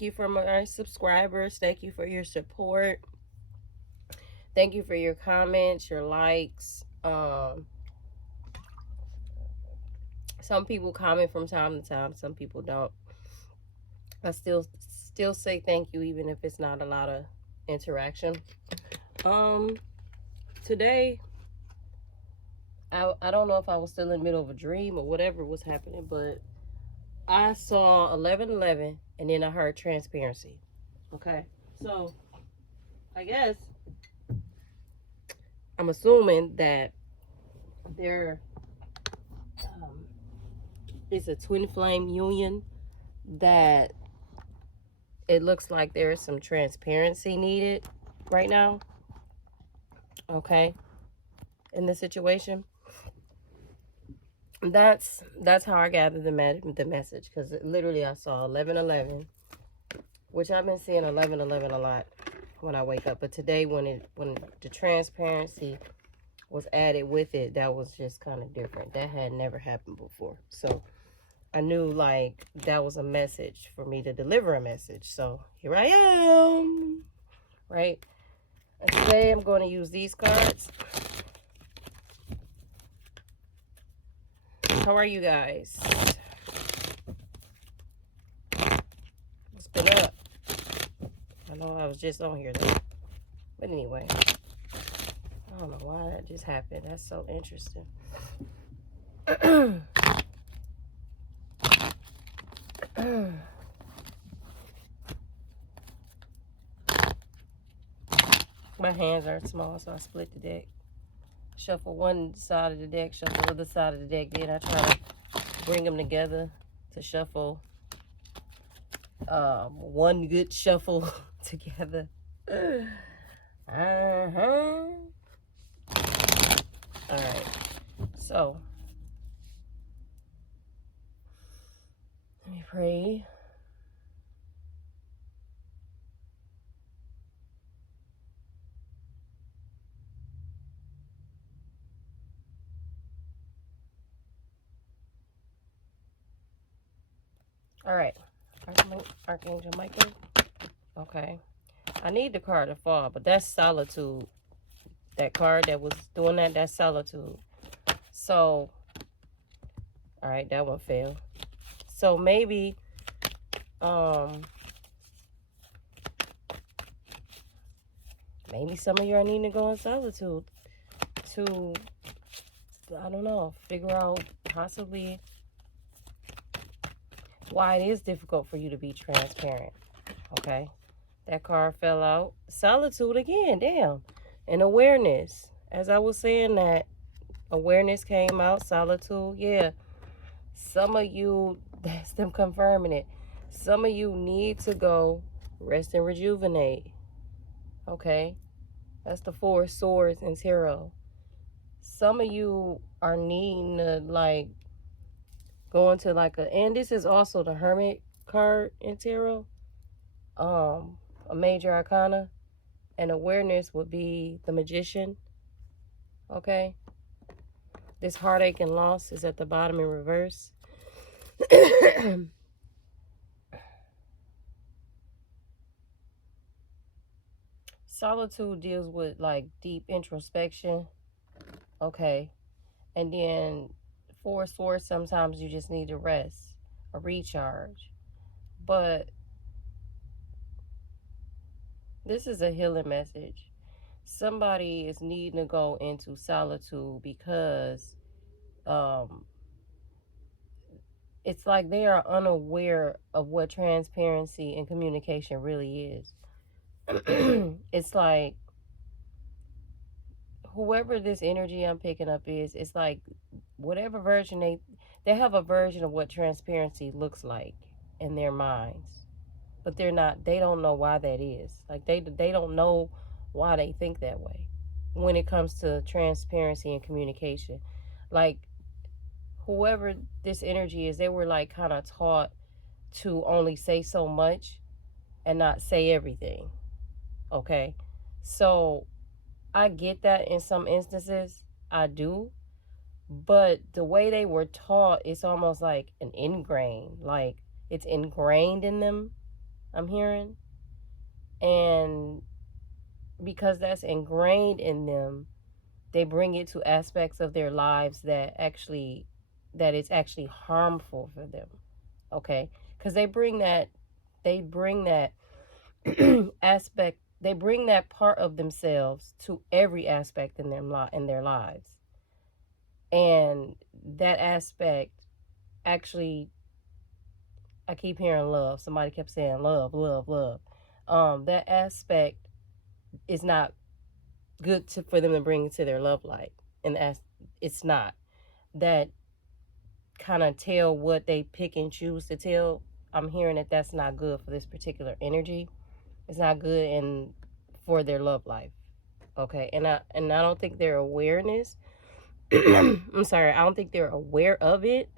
Thank you for my subscribers. Thank you for your support. Thank you for your comments, your likes. Some people comment from time to time. Some people don't. I still say thank you, even if it's not a lot of interaction. Today, I don't know if I was still in the middle of a dream or whatever was happening, but I saw 1111 and then I heard transparency. Okay, so I guess I'm assuming that there is a twin flame union, that it looks like there is some transparency needed right now, okay, in the situation. That's how I gathered the message, because literally I saw 1111, which I've been seeing 1111 a lot when I wake up, but today when the transparency was added with it, that was just kind of different. That had never happened before, so I knew like that was a message for me to deliver a message. So here I am, right? And today I'm going to use these cards. How are you guys? What's been up? I know I was just on here though. But anyway, I don't know why that just happened. That's so interesting. My hands are small, so I split the deck. Shuffle one side of the deck, shuffle the other side of the deck. Then I try to bring them together to shuffle one good shuffle together. Alright, so let me pray. Alright, Archangel Michael. Okay, I need the card to fall, but that's solitude. That card that was doing that, that's solitude. So, alright, that one failed. So maybe, maybe some of you are needing to go in solitude to, I don't know, figure out possibly why it is difficult for you to be transparent. Okay, that card fell out. Solitude again, damn. And awareness. As I was saying, that awareness came out. Solitude, yeah. Some of you, that's them confirming it. Some of you need to go rest and rejuvenate. Okay, that's the Four of Swords in tarot. Some of you are needing to like go into like and this is also the Hermit card in tarot, a major arcana, and awareness would be the Magician. Okay, this heartache and loss is at the bottom in reverse. Solitude deals with like deep introspection. Okay, and then Four of Swords, sometimes you just need to rest or recharge. But this is a healing message. Somebody is needing to go into solitude because it's like they are unaware of what transparency and communication really is. It's like whoever this energy I'm picking up is, it's like whatever version they have a version of what transparency looks like in their minds, but they don't know why that is. Like they don't know why they think that way when it comes to transparency and communication. Like whoever this energy is, they were like kind of taught to only say so much and not say everything. Okay, so I get that in some instances, I do, but the way they were taught, it's almost like an ingrained, like it's ingrained in them. I'm hearing. And because that's ingrained in them, they bring it to aspects of their lives that it's actually harmful for them. Okay? Because they bring that aspect, they bring that part of themselves to every aspect in their lives. And that aspect actually, I keep hearing love. Somebody kept saying love, love, love. That aspect is not good for them to bring into their love life, and it's not. That kind of tell what they pick and choose to tell. I'm hearing that that's not good for this particular energy. It's not good for their love life. Okay, and I don't think their awareness. I'm sorry, I don't think they're aware of it,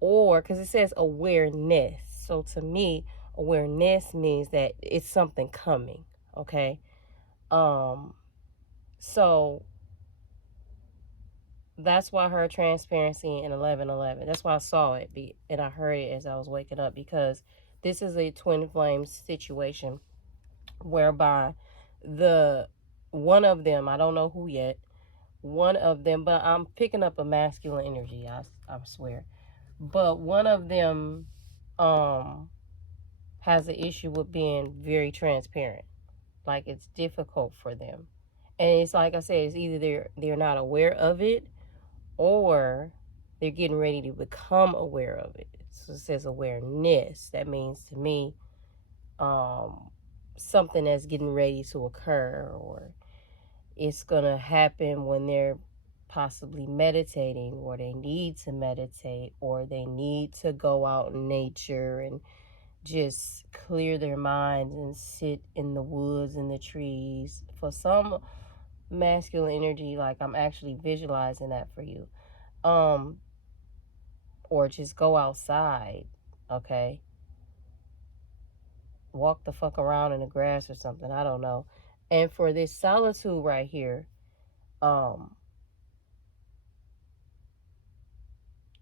or because it says awareness. So to me, awareness means that it's something coming. Okay, so that's why her transparency in 11:11. That's why I saw it and I heard it as I was waking up, because this is a twin flame situation whereby the one of them, I don't know who yet, one of them, but I'm picking up a masculine energy, I swear. But one of them has an issue with being very transparent. Like, it's difficult for them. And it's like I said, it's either they're not aware of it, or they're getting ready to become aware of it. So it says awareness. That means to me, something that's getting ready to occur, or it's gonna happen when they're possibly meditating, or they need to meditate, or they need to go out in nature and just clear their minds and sit in the woods and the trees. For some masculine energy, like, I'm actually visualizing that for you. Or just go outside, okay? Walk the fuck around in the grass or something, I don't know. And for this solitude right here,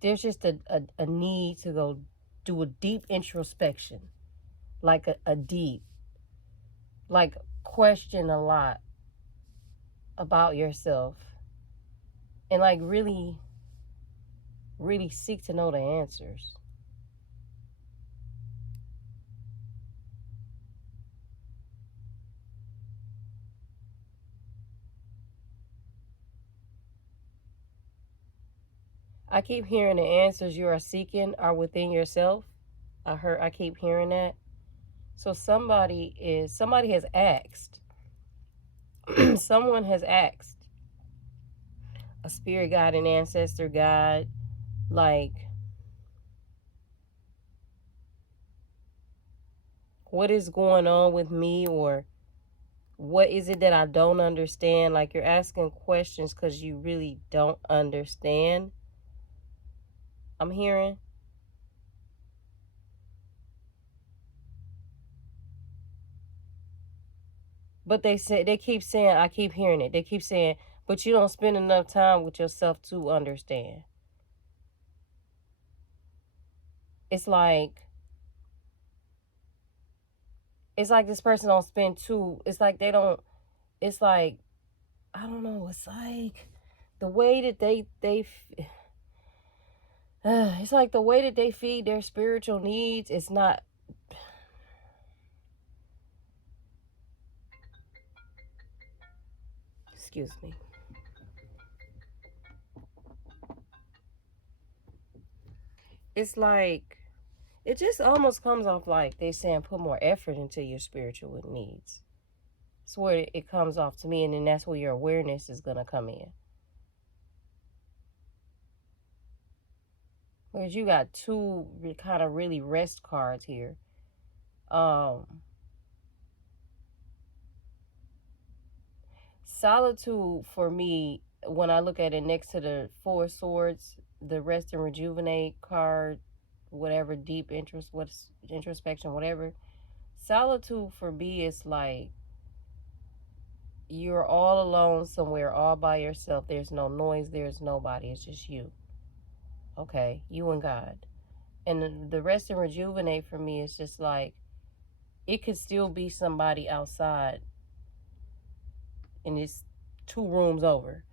there's just a need to go do a deep introspection. Like a deep, like, question a lot about yourself, and like really, really seek to know the answers. I keep hearing the answers you are seeking are within yourself. I keep hearing that. So somebody has asked. Someone has asked a spirit guide, an ancestor guide, like, what is going on with me, or what is it that I don't understand? Like, you're asking questions because you really don't understand. I'm hearing. But they keep saying, I keep hearing it. They keep saying, but you don't spend enough time with yourself to understand. It's like this person don't spend too. It's like they don't. It's like, I don't know. It's like the way that they. It's like the way that they feed their spiritual needs. It's not. Excuse me. It's like, it just almost comes off like they saying put more effort into your spiritual needs. It's where it comes off to me, and then that's where your awareness is gonna come in. Because you got two kind of really rest cards here. Solitude for me, when I look at it next to the Four Swords, the rest and rejuvenate card, whatever, deep interest, what's introspection, whatever. Solitude for me is like you're all alone somewhere, all by yourself. There's no noise, there's nobody. It's just you. Okay, you and God. And the rest and rejuvenate for me is just like it could still be somebody outside and it's 2 rooms over.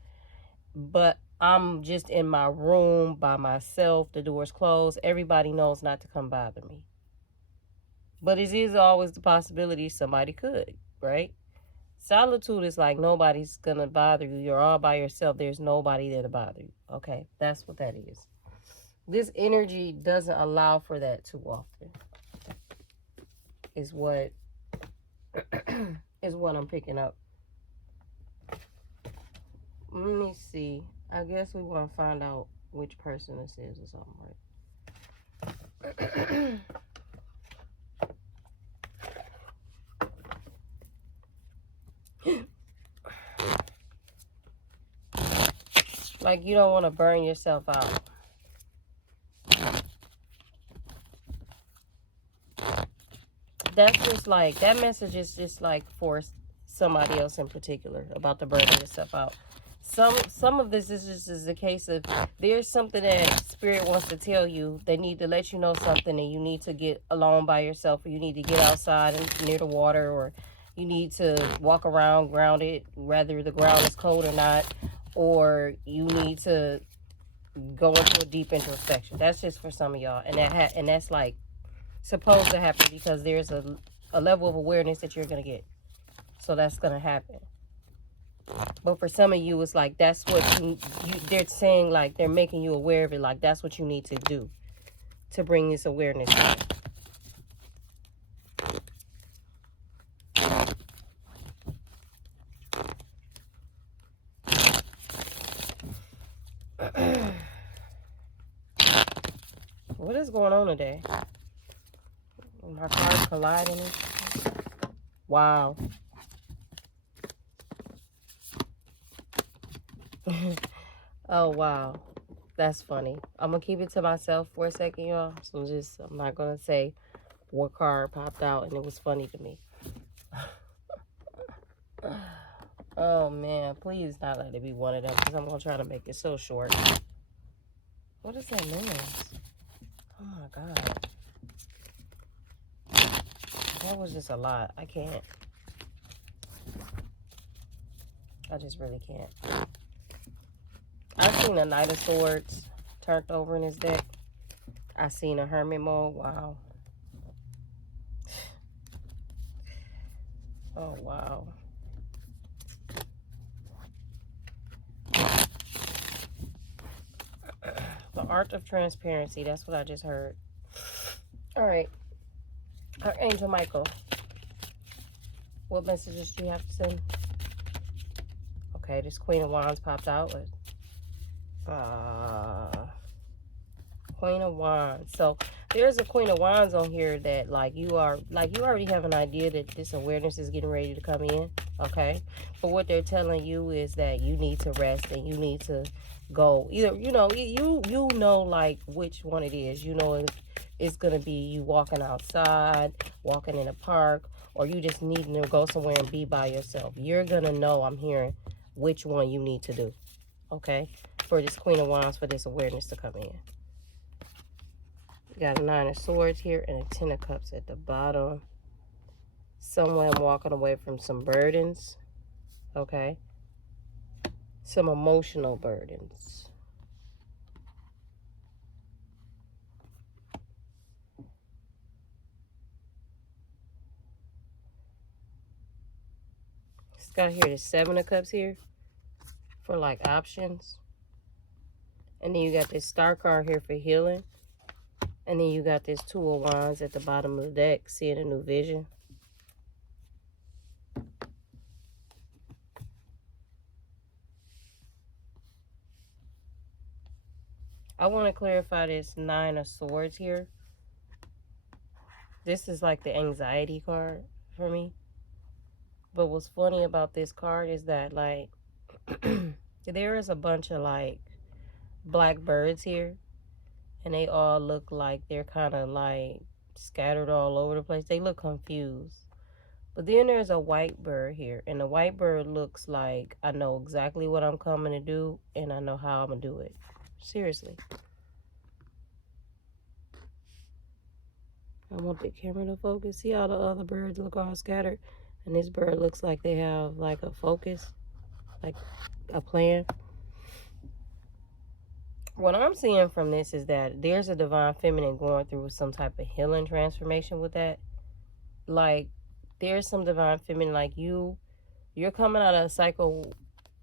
But I'm just in my room by myself. The door's closed. Everybody knows not to come bother me. But it is always the possibility somebody could, right? Solitude is like nobody's gonna bother you. You're all by yourself. There's nobody there to bother you. Okay, that's what that is. This energy doesn't allow for that too often. Is what is what I'm picking up. Let me see. I guess we want to find out which person this is or something, right? Like you don't want to burn yourself out. That's just like, that message is just like for somebody else in particular about the burning yourself out. Some of this is just a case of there's something that spirit wants to tell you. They need to let you know something, and you need to get alone by yourself, or you need to get outside and near the water, or you need to walk around grounded, whether the ground is cold or not, or you need to go into a deep introspection. That's just for some of y'all, and that's like supposed to happen because there's a level of awareness that you're gonna get. So that's gonna happen. But for some of you, it's like that's what you they're saying, like they're making you aware of it, like that's what you need to do to bring this awareness in. What is going on today? My car's colliding. Wow. Oh, wow. That's funny. I'm going to keep it to myself for a second, y'all. So I'm not going to say what card popped out and it was funny to me. Oh, man. Please not let it be one of them because I'm going to try to make it so short. What does that mean? Oh, my God. That was just a lot. I can't. I just really can't. I've seen a Knight of Swords turned over in his deck. I've seen a Hermit mode. Wow. Oh, wow. The Art of Transparency. That's what I just heard. All right. Archangel Michael. What messages do you have to send? Okay, this Queen of Wands popped out. Queen of Wands. So there's a Queen of Wands on here that you already have an idea that this awareness is getting ready to come in. Okay, but what they're telling you is that you need to rest and you need to go. Either you know like which one it is. You know it's gonna be you walking outside, walking in a park, or you just needing to go somewhere and be by yourself. You're gonna know, I'm hearing, which one you need to do. Okay, for this Queen of Wands, for this awareness to come in. You got a Nine of Swords here and a Ten of Cups at the bottom. Someone walking away from some burdens. Okay, some emotional burdens. It's got here the Seven of Cups here for like options. And then you got this Star card here for healing. And then you got this Two of Wands at the bottom of the deck, seeing a new vision. I want to clarify this Nine of Swords here. This is like the anxiety card for me. But what's funny about this card is that like there is a bunch of like black birds here. And they all look like they're kind of like scattered all over the place. They look confused. But then there's a white bird here. And the white bird looks like I know exactly what I'm coming to do. And I know how I'm going to do it. Seriously. I want the camera to focus. See how the other birds look all scattered? And this bird looks like they have like a focus, like a plan. What I'm seeing from this is that there's a divine feminine going through some type of healing transformation with that. Like, there's some divine feminine, like you're coming out of a cycle.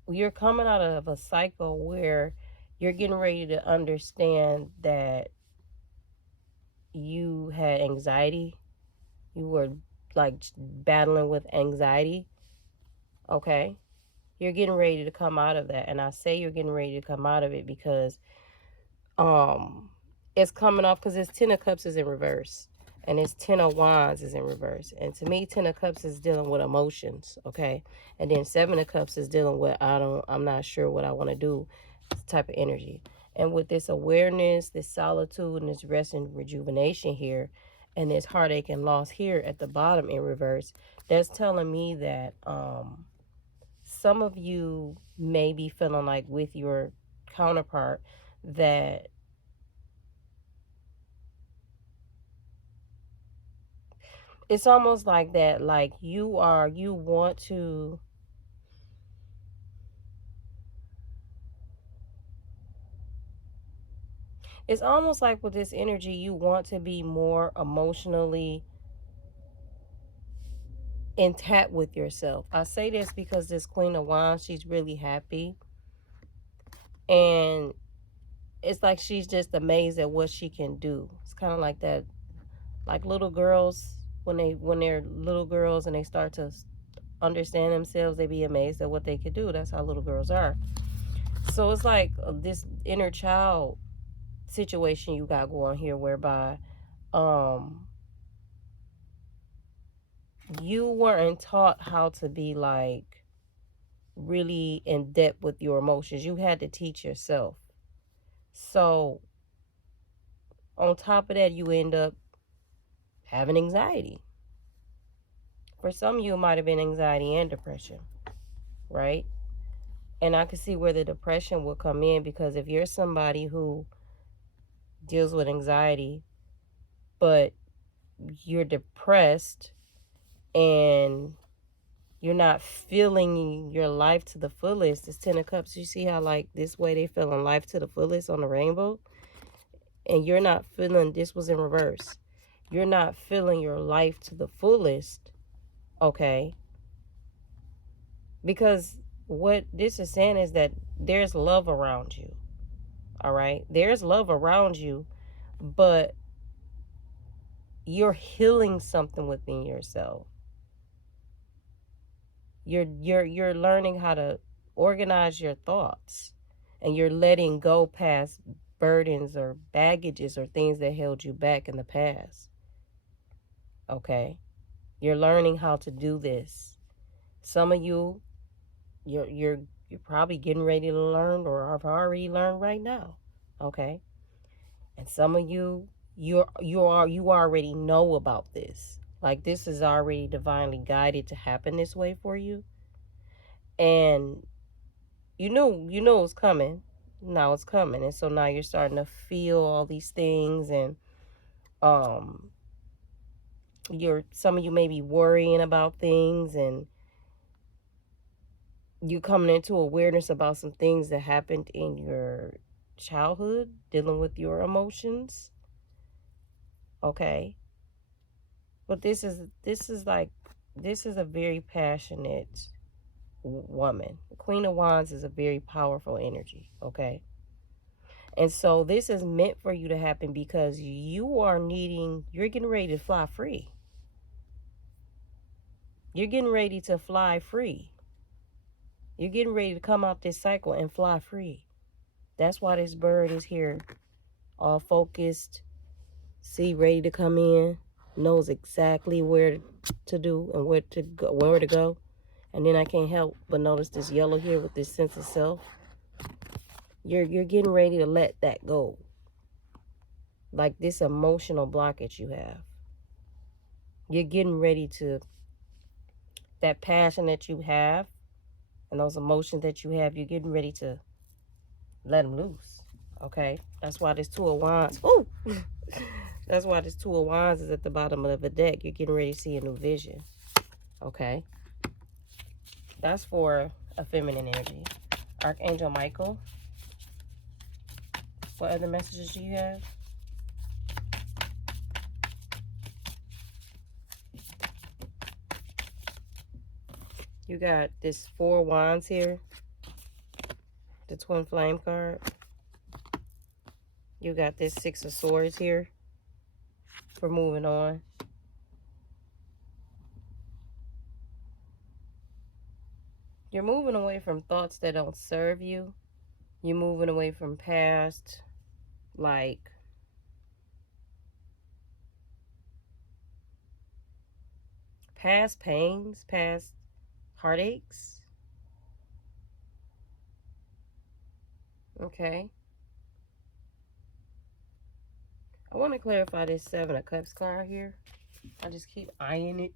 You're coming out of a cycle where you're getting ready to understand that you had anxiety. You were like battling with anxiety. Okay. You're getting ready to come out of that. And I say you're getting ready to come out of it because it's coming off, because it's 10 of Cups is in reverse and it's 10 of Wands is in reverse. And to me, 10 of Cups is dealing with emotions, okay? And then 7 of Cups is dealing with I'm not sure what I want to do type of energy. And with this awareness, this solitude, and this rest and rejuvenation here, and this heartache and loss here at the bottom in reverse, that's telling me that some of you may be feeling like with your counterpart that it's almost like that, like you want to, it's almost like with this energy, you want to be more emotionally intact with yourself. I say this because this Queen of Wands, she's really happy. And it's like she's just amazed at what she can do. It's kind of like that, like little girls, when they're little girls and they start to understand themselves, they be amazed at what they could do. That's how little girls are. So it's like this inner child situation you got going here, whereby you weren't taught how to be like really in depth with your emotions. You had to teach yourself. So on top of that, you end up having anxiety. For some of you, it might have been anxiety and depression, right? And I can see where the depression will come in, because if you're somebody who deals with anxiety, but you're depressed and you're not feeling your life to the fullest, it's 10 of Cups. You see how like this way they feeling life to the fullest on the rainbow? And you're not feeling, this was in reverse. You're not feeling your life to the fullest, okay? Because what this is saying is that there's love around you, all right? There's love around you, but you're healing something within yourself. You're learning how to organize your thoughts, and you're letting go past burdens or baggages or things that held you back in the past. Okay? You're learning how to do this. Some of you, you're probably getting ready to learn, or have already learned right now. Okay? And some of you, you already know about this. Like, this is already divinely guided to happen this way for you. And you know it's coming. Now it's coming. And so now you're starting to feel all these things, and some of you may be worrying about things, and you coming into awareness about some things that happened in your childhood, dealing with your emotions. Okay? But this is a very passionate woman. The Queen of Wands is a very powerful energy, okay? And so this is meant for you to happen because you're getting ready to fly free. You're getting ready to fly free. You're getting ready to come out this cycle and fly free. That's why this bird is here, all focused, see, ready to come in, knows exactly where to do and where to go. And then I can't help but notice this yellow here with this sense of self. You're getting ready to let that go. Like this emotional blockage you have. You're getting ready to, that passion that you have and those emotions that you have, you're getting ready to let them loose. Okay? That's why this Two of Wands, ooh, That's why this Two of Wands is at the bottom of the deck. You're getting ready to see a new vision. Okay. That's for a feminine energy. Archangel Michael. What other messages do you have? You got this Four of Wands here. The Twin Flame card. You got this Six of Swords here for moving on. You're moving away from thoughts that don't serve you. You're moving away from past, like, past pains, past heartaches. Okay. I want to clarify this Seven of Cups card here. I just keep eyeing it.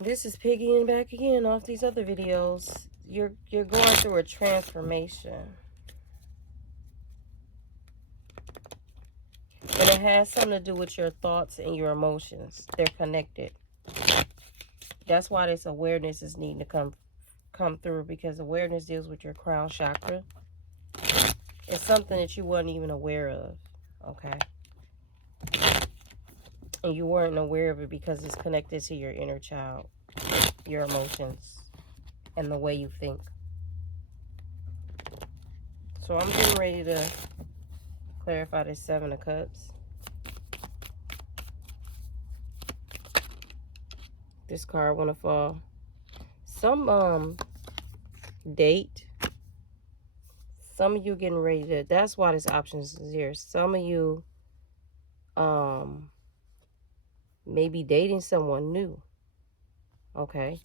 This is piggying back again off these other videos. You're going through a transformation. And it has something to do with your thoughts and your emotions. They're connected. That's why this awareness is needing to come through, because awareness deals with your crown chakra. It's something that you weren't even aware of. Okay. And you weren't aware of it because it's connected to your inner child, your emotions, and the way you think. So I'm getting ready to clarify this Seven of Cups. This card want to fall. Some date. Some of you getting ready to. That's why this option is here. Some of you maybe dating someone new. Okay.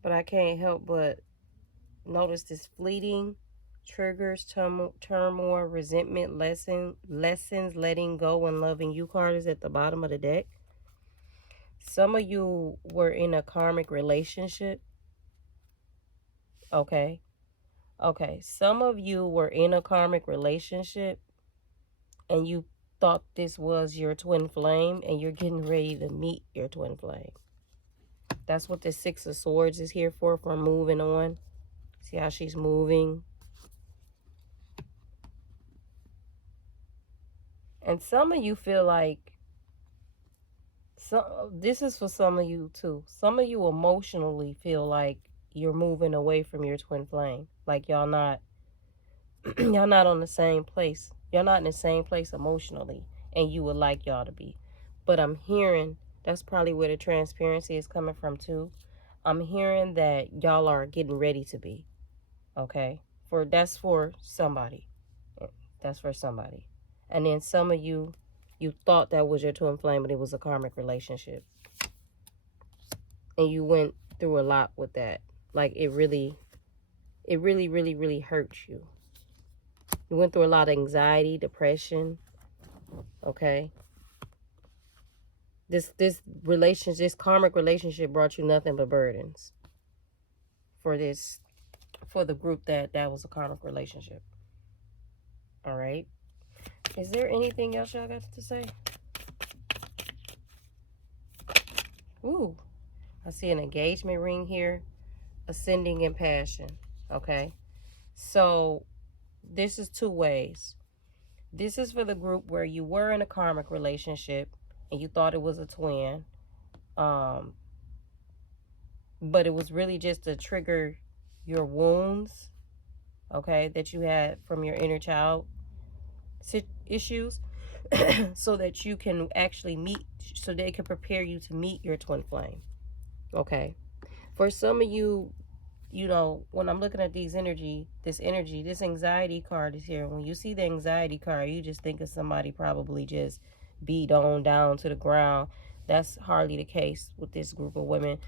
But I can't help but notice this fleeting triggers, turmoil, resentment, lessons, letting go, and loving you card is at the bottom of the deck. Some of you were in a karmic relationship. Okay. Okay. Some of you were in a karmic relationship and you thought this was your twin flame, and you're getting ready to meet your twin flame. That's what the Six of Swords is here for moving on. See how she's moving. And some of you feel like, this is for some of you too. Some of you emotionally feel like you're moving away from your twin flame. Like y'all not y'all not on the same place. Y'all not in the same place emotionally, and you would like y'all to be. But I'm hearing that's probably where the transparency is coming from too. I'm hearing that y'all are getting ready to be. Okay? That's for somebody. That's for somebody. And then some of you thought that was your twin flame, but it was a karmic relationship. And you went through a lot with that. Like it really hurt you. You went through a lot of anxiety, depression. Okay. This karmic relationship brought you nothing but burdens. For the group that was a karmic relationship. All right. Is there anything else y'all got to say? Ooh. I see an engagement ring here. Ascending in passion. Okay. So this is two ways. This is for the group where you were in a karmic relationship and you thought it was a twin. But it was really just to trigger your wounds, okay, that you had from your inner child issues, so that you can actually so they can prepare you to meet your twin flame. Okay. For some of you, you know, when I'm looking at this anxiety card is here. When you see the anxiety card, you just think of somebody probably just beat on down to the ground. That's hardly the case with this group of women.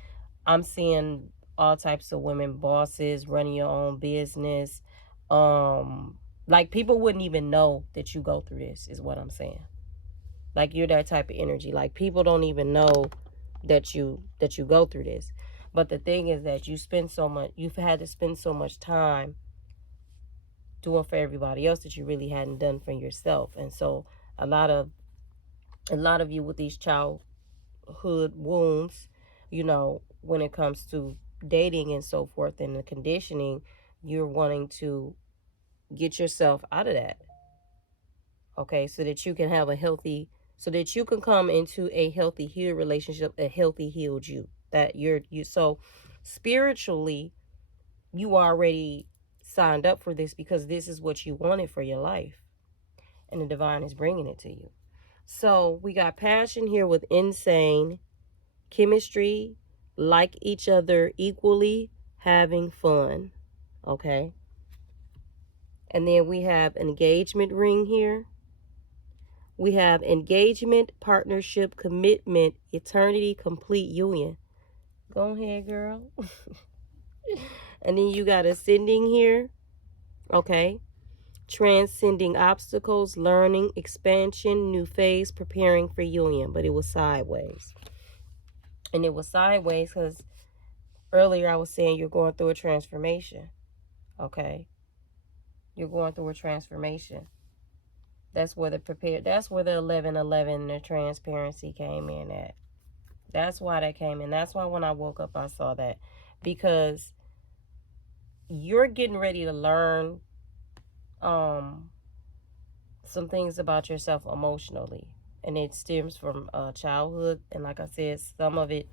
I'm seeing all types of women, bosses, running your own business. Like people wouldn't even know that you go through this, is what I'm saying. Like you're that type of energy. Like people don't even know that you go through this. But the thing is that you've had to spend so much time doing for everybody else that you really hadn't done for yourself. And so a lot of you with these childhood wounds, when it comes to dating and so forth and the conditioning, you're wanting to get yourself out of that. Okay, so that you can have so that you can come into a healthy healed relationship, a healthy healed you. That so spiritually, you already signed up for this because this is what you wanted for your life, and the divine is bringing it to you. So we got passion here with insane, chemistry, like each other equally, having fun. Okay, and then we have engagement ring here. We have engagement, partnership, commitment, eternity, complete union. Go ahead, girl. And then you got ascending here. Okay. Transcending obstacles, learning, expansion, new phase, preparing for union. But it was sideways. And it was sideways because earlier I was saying you're going through a transformation. Okay. You're going through a transformation. That's where the 1111 and the transparency came in at. That's why that came in. That's why when I woke up, I saw that. Because you're getting ready to learn some things about yourself emotionally. And it stems from childhood. And like I said, some of it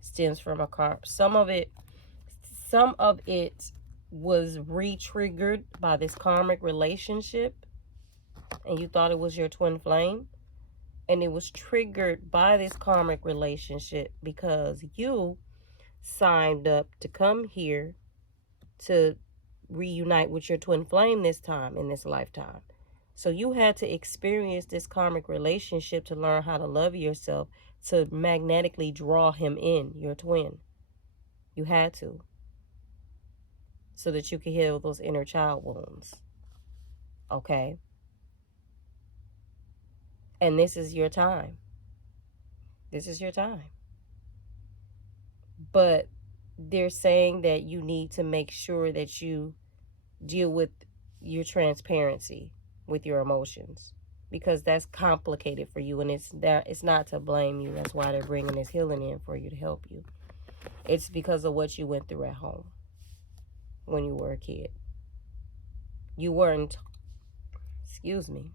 stems from some of it was re-triggered by this karmic relationship. And you thought it was your twin flame. And it was triggered by this karmic relationship because you signed up to come here to reunite with your twin flame this time in this lifetime. So you had to experience this karmic relationship to learn how to love yourself, to magnetically draw him in, your twin. You had to. So that you could heal those inner child wounds. Okay? And this is your time. This is your time. But they're saying that you need to make sure that you deal with your transparency with your emotions, because that's complicated for you, and it's not to blame you. That's why they're bringing this healing in for you, to help you. It's because of what you went through at home when you were a kid. You weren't, excuse me.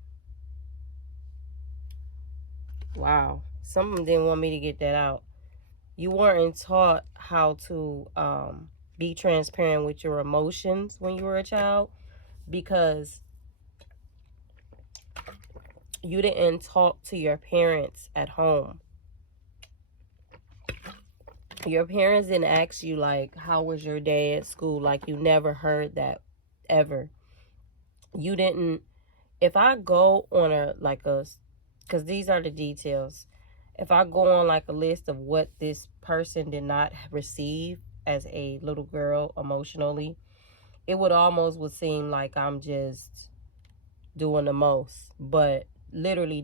Wow. Some of them didn't want me to get that out. You weren't taught how to be transparent with your emotions when you were a child, because you didn't talk to your parents at home. Your parents didn't ask you, like, how was your day at school? Like, you never heard that ever. You didn't. If I go on because these are the details. If I go on like a list of what this person did not receive as a little girl emotionally, it would seem like I'm just doing the most. But literally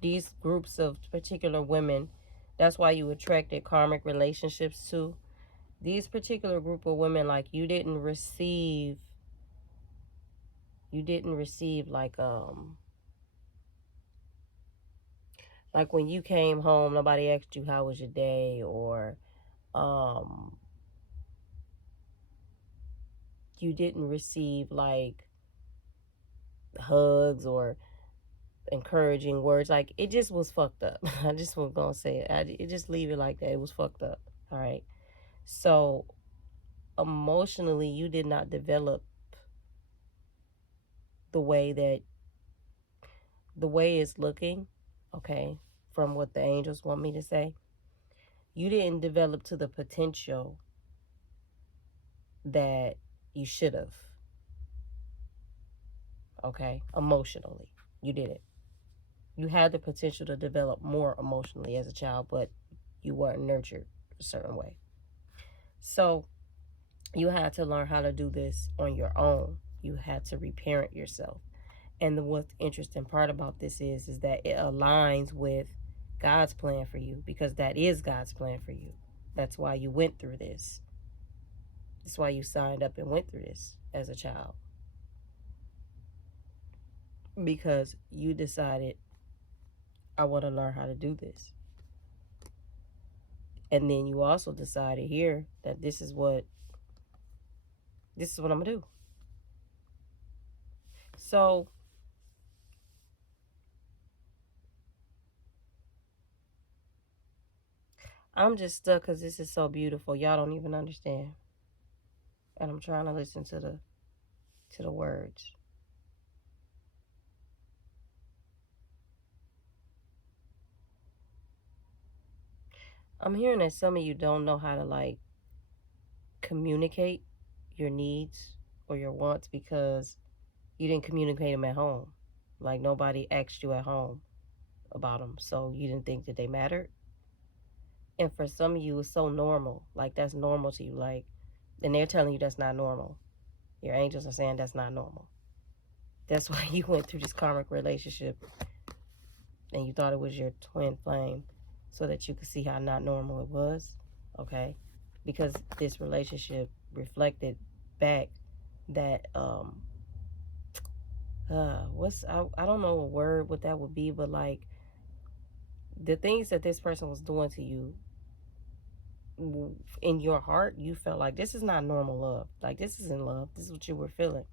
these groups of particular women, that's why you attracted karmic relationships to. These particular group of women, like, you didn't receive like when you came home, nobody asked you how was your day, or you didn't receive like hugs or encouraging words. Like, it just was fucked up. I just was gonna say it. It just leave it like that. It was fucked up. All right. So emotionally, you did not develop the way it's looking. Okay, from what the angels want me to say, you didn't develop to the potential that you should have. Okay, emotionally, you didn't. You had the potential to develop more emotionally as a child, but you weren't nurtured a certain way. So you had to learn how to do this on your own. You had to reparent yourself. And what's interesting part about this is that it aligns with God's plan for you, because that is God's plan for you. That's why you went through this. That's why you signed up and went through this as a child. Because you decided, I want to learn how to do this. And then you also decided here that this is what I'm going to do. So I'm just stuck because this is so beautiful. Y'all don't even understand. And I'm trying to listen to the words. I'm hearing that some of you don't know how to like communicate your needs or your wants because you didn't communicate them at home. Like nobody asked you at home about them, so you didn't think that they mattered. And for some of you, it's so normal. Like that's normal to you. Like, and they're telling you that's not normal. Your angels are saying that's not normal. That's why you went through this karmic relationship and you thought it was your twin flame so that you could see how not normal it was. Okay? Because this relationship reflected back that I don't know a word what that would be, but like the things that this person was doing to you in your heart, you felt like this is not normal love. Like this isn't love. This is what you were feeling.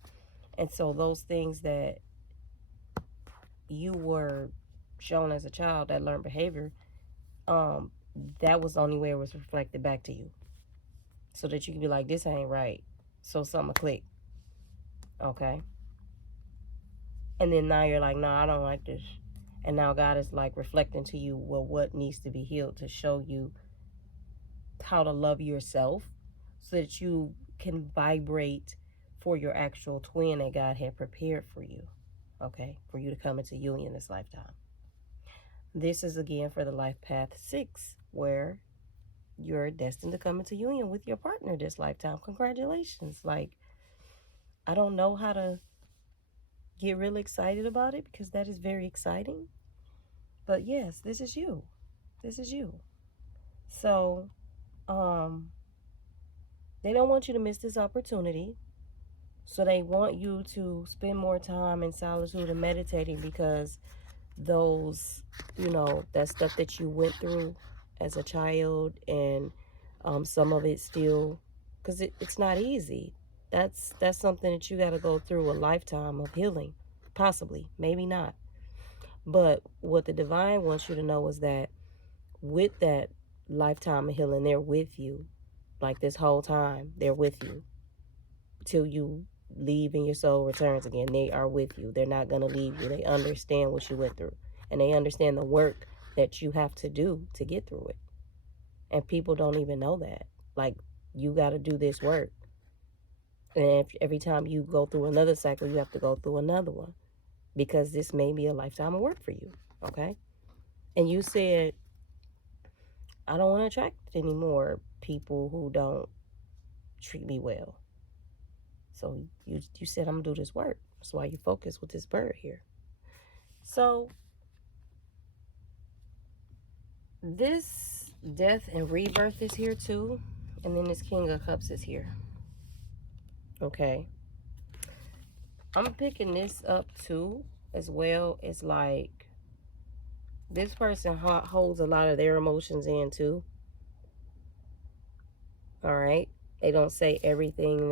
And so those things that you were shown as a child, that learned behavior, that was the only way it was reflected back to you. So that you can be like, this ain't right. So something click. Okay. And then now you're like, no, I don't like this. And now God is like reflecting to you, well, what needs to be healed to show you how to love yourself so that you can vibrate for your actual twin that God had prepared for you. Okay. For you to come into union this lifetime. This is again for the life path 6, where you're destined to come into union with your partner this lifetime. Congratulations. Like, I don't know how to get really excited about it because that is very exciting. But yes, this is you. This is you. So, they don't want you to miss this opportunity. So they want you to spend more time in solitude and meditating because those, that stuff that you went through as a child and some of it still, because it's not easy. That's something that you got to go through a lifetime of healing, possibly, maybe not. But what the divine wants you to know is that with that lifetime of healing, they're with you. Like this whole time, they're with you till you leave and your soul returns again. They are with you. They're not going to leave you. They understand what you went through, and they understand the work that you have to do to get through it. And people don't even know that. Like, you got to do this work. And every time you go through another cycle, you have to go through another one because this may be a lifetime of work for you. Okay? And you said, I don't want to attract any more people who don't treat me well. So you said, I'm going to do this work. That's why you focus with this bird here. So this death and rebirth is here too. And then this King of Cups is here. Okay. I'm picking this up too, as well. It's like this person holds a lot of their emotions in too. All right. They don't say everything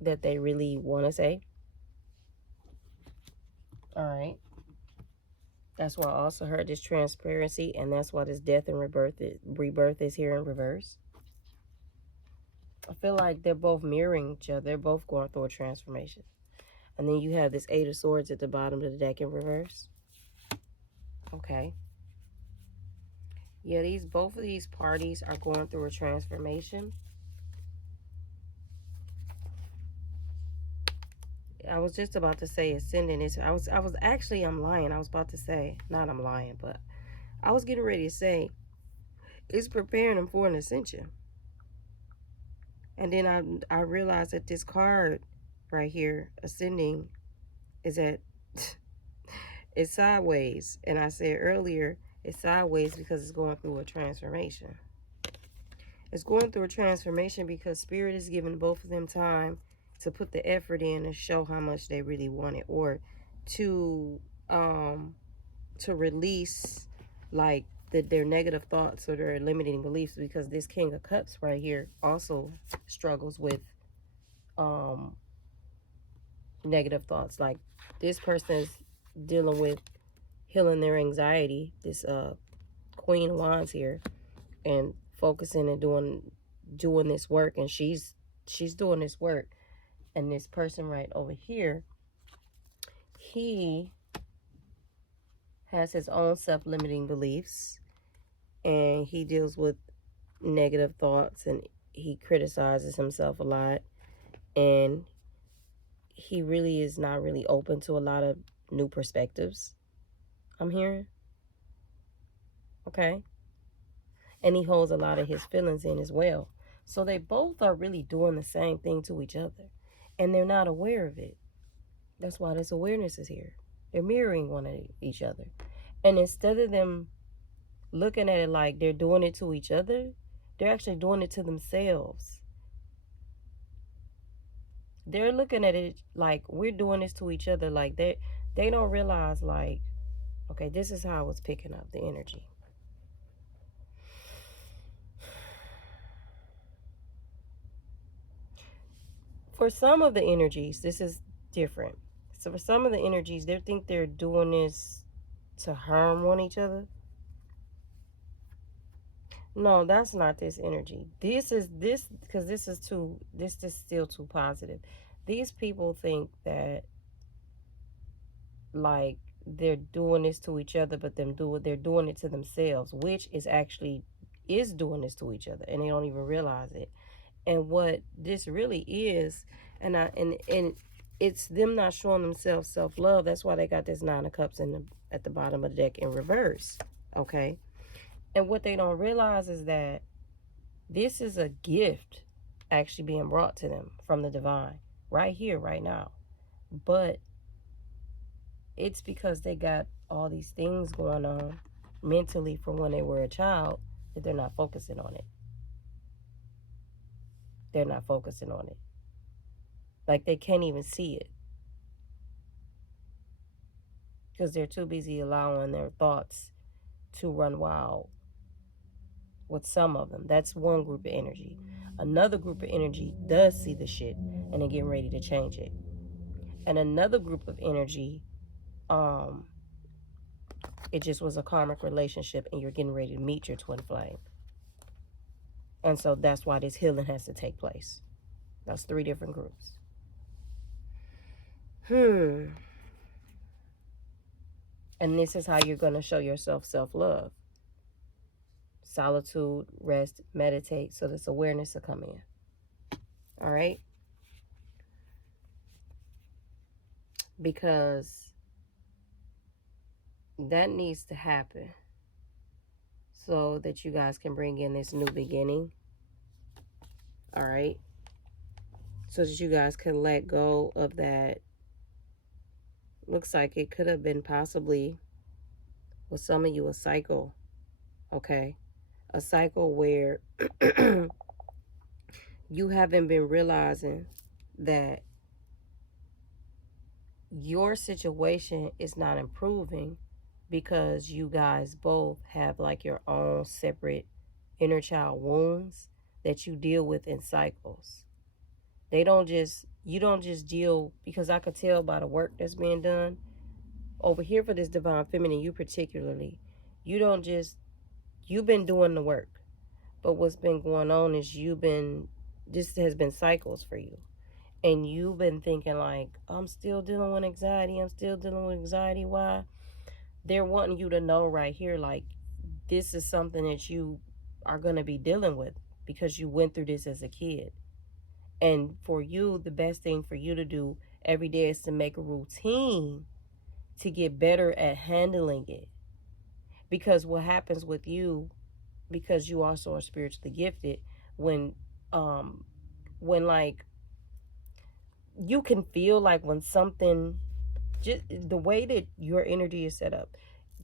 that they really want to say. All right. That's why I also heard this transparency, and that's why this death and rebirth is here in reverse. I feel like they're both mirroring each other. They're both going through a transformation. And then you have this 8 of Swords at the bottom of the deck in reverse. Okay. Yeah, both of these parties are going through a transformation. I was just about to say ascending. I'm lying. I was about to say, not I'm lying, but I was getting ready to say it's preparing them for an ascension. And then I realized that this card right here, ascending, is it's sideways. And I said earlier, it's sideways because it's going through a transformation. It's going through a transformation because Spirit is giving both of them time to put the effort in and show how much they really want it, or to release like their negative thoughts or their limiting beliefs, because this King of Cups right here also struggles with negative thoughts. Like this person is dealing with healing their anxiety, this Queen of Wands here, and focusing and doing this work, and she's doing this work. And this person right over here, he has his own self-limiting beliefs, and he deals with negative thoughts, and he criticizes himself a lot, and he really is not really open to a lot of new perspectives, I'm hearing. Okay. And he holds a lot of his feelings in as well. So they both are really doing the same thing to each other, and they're not aware of it. That's why this awareness is here. They're mirroring one of each other. And instead of them looking at it like they're doing it to each other, they're actually doing it to themselves. They're looking at it like we're doing this to each other. Like they don't realize, like, okay, this is how I was picking up the energy. For some of the energies, this is different. So for some of the energies, they think they're doing this to harm one each other. No, that's not this energy. This is this, because this is still too positive. These people think that like they're doing this to each other, but they're doing it to themselves, which is actually is doing this to each other, and they don't even realize it. And what this really is, and it's them not showing themselves self-love. That's why they got this Nine of Cups at the bottom of the deck in reverse. Okay. And what they don't realize is that this is a gift actually being brought to them from the divine right here, right now. But it's because they got all these things going on mentally from when they were a child that they're not focusing on it. They're not focusing on it. Like they can't even see it, because they're too busy allowing their thoughts to run wild with some of them. That's one group of energy. Another group of energy does see the shit and they're getting ready to change it. And another group of energy, it just was a karmic relationship and you're getting ready to meet your twin flame. And so that's why this healing has to take place. That's three different groups. And this is how you're going to show yourself self-love. Solitude, rest, meditate, so this awareness will come in. All right? Because that needs to happen so that you guys can bring in this new beginning. All right? So that you guys can let go of that. Looks like it could have been possibly, with some of you, a cycle. Okay? A cycle where you haven't been realizing that your situation is not improving because you guys both have like your own separate inner child wounds that you deal with in cycles. You don't just deal, because I could tell by the work that's being done over here for this divine feminine, you particularly, you've been doing the work, but what's been going on is this has been cycles for you. And you've been thinking like, I'm still dealing with anxiety. Why? They're wanting you to know right here, like, this is something that you are going to be dealing with because you went through this as a kid. And for you, the best thing for you to do every day is to make a routine to get better at handling it. Because what happens with you, because you also are spiritually gifted, when like, you can feel like when something, just the way that your energy is set up,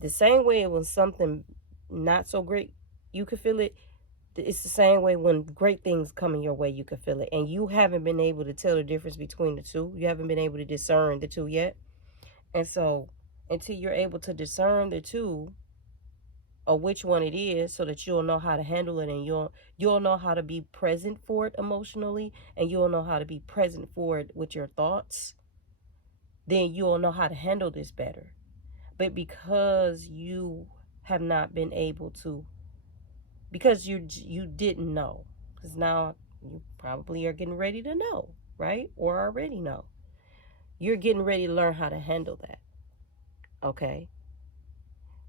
the same way when something not so great, you can feel it. it's the same way when great things coming your way, you can feel it. And you haven't been able to tell the difference between the two. You haven't been able to discern the two yet. And so until you're able to discern the two, or which one it is, so that you'll know how to handle it, and you'll know how to be present for it emotionally, and you'll know how to be present for it with your thoughts, then you'll know how to handle this better. But because you have not been able to, because you didn't know, because now you probably are getting ready to know, right? Or already know. You're getting ready to learn how to handle that. Okay?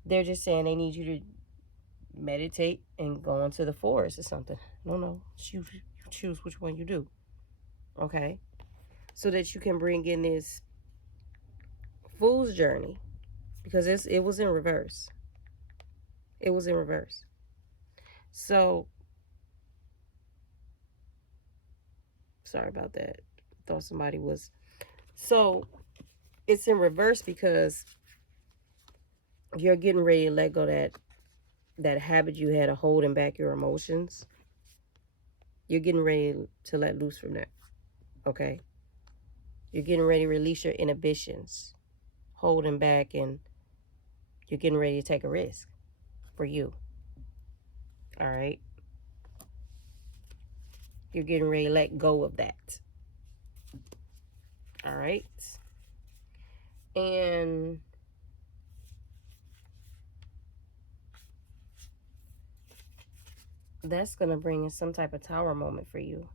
They're just saying they need you to meditate and go into the forest or something. No. You choose which one you do. Okay? So that you can bring in this fool's journey. Because it was in reverse. It was in reverse. So, sorry about that. Thought somebody was. So, it's in reverse because you're getting ready to let go that habit you had of holding back your emotions. You're getting ready to let loose from that. Okay? You're getting ready to release your inhibitions, holding back, and you're getting ready to take a risk for you. All right? You're getting ready to let go of that. All right? And that's going to bring in some type of tower moment for you.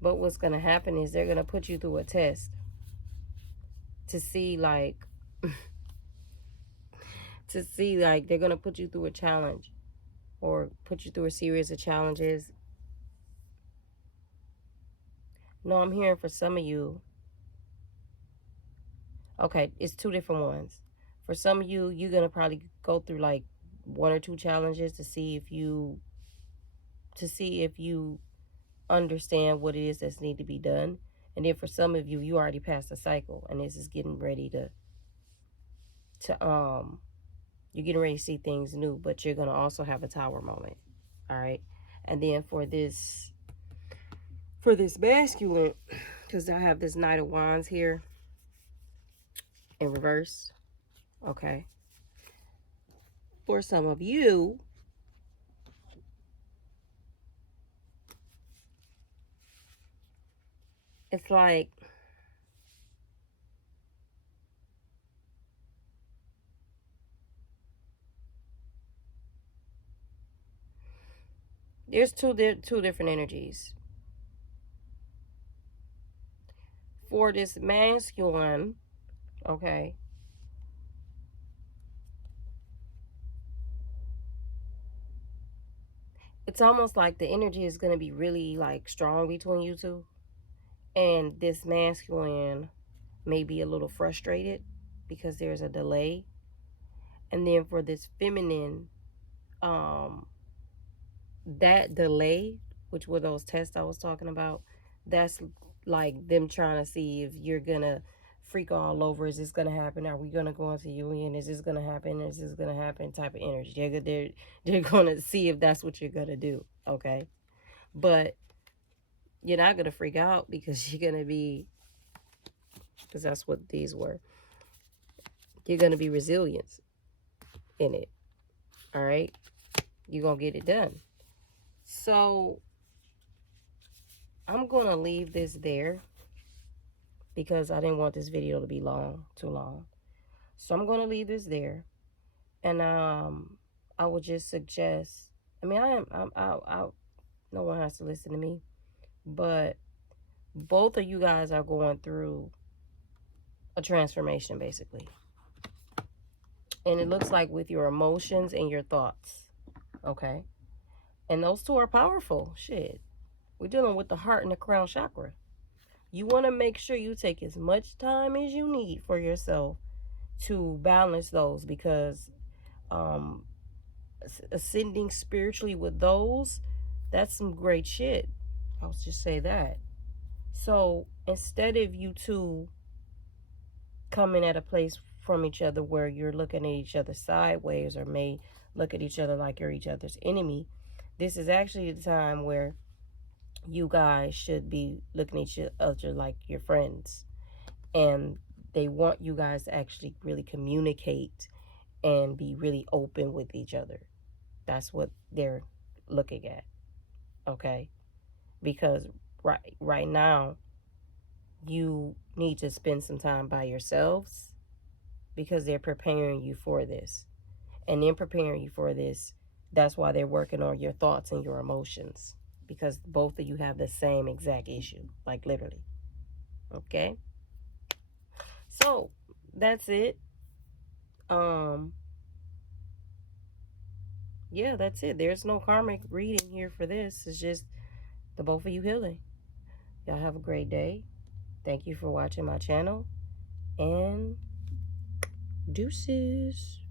But what's going to happen is they're going to put you through a test to see, like, they're going to put you through a challenge or put you through a series of challenges. No, I'm hearing for some of you. Okay, it's two different ones. For some of you, you're going to probably go through like one or two challenges to see if you understand what it is that's need to be done. And then for some of you, you already passed the cycle and this is getting ready to you're getting ready to see things new, but you're going to also have a tower moment. All right? And then for this masculine, because I have this Knight of Wands here in reverse. Okay? For some of you, it's like there's two different energies. For this masculine, okay, it's almost like the energy is going to be really like strong between you two. And this masculine may be a little frustrated because there's a delay. And then for this feminine, that delay, which were those tests I was talking about, that's like them trying to see if you're gonna freak all over. Is this gonna happen? Are we gonna go into union? Is this gonna happen? Is this gonna happen? Type of energy. They're gonna see if that's what you're gonna do. Okay, but you're not gonna freak out because you're gonna be, because that's what these were. You're gonna be resilient in it. All right, you're gonna get it done. So I'm gonna leave this there because I didn't want this video to be too long. So I'm gonna leave this there, and I would just suggest. I mean, no one has to listen to me, but both of you guys are going through a transformation, basically, and it looks like with your emotions and your thoughts. Okay, and those two are powerful. Shit, we're dealing with the heart and the crown chakra. You want to make sure you take as much time as you need for yourself to balance those, because ascending spiritually with those, that's some great shit. I'll just say that. So instead of you two coming at a place from each other where you're looking at each other sideways or may look at each other like you're each other's enemy, This is actually the time where you guys should be looking at each other like your friends. And they want you guys to actually really communicate and be really open with each other. That's what they're looking at. Okay? Because right now you need to spend some time by yourselves because they're preparing you for this. And in preparing you for this, that's why they're working on your thoughts and your emotions, because both of you have the same exact issue, like literally. Okay? So, that's it. Yeah, that's it. There's no karmic reading here for this. It's just the both of you healing. Y'all have a great day. Thank you for watching my channel, and deuces.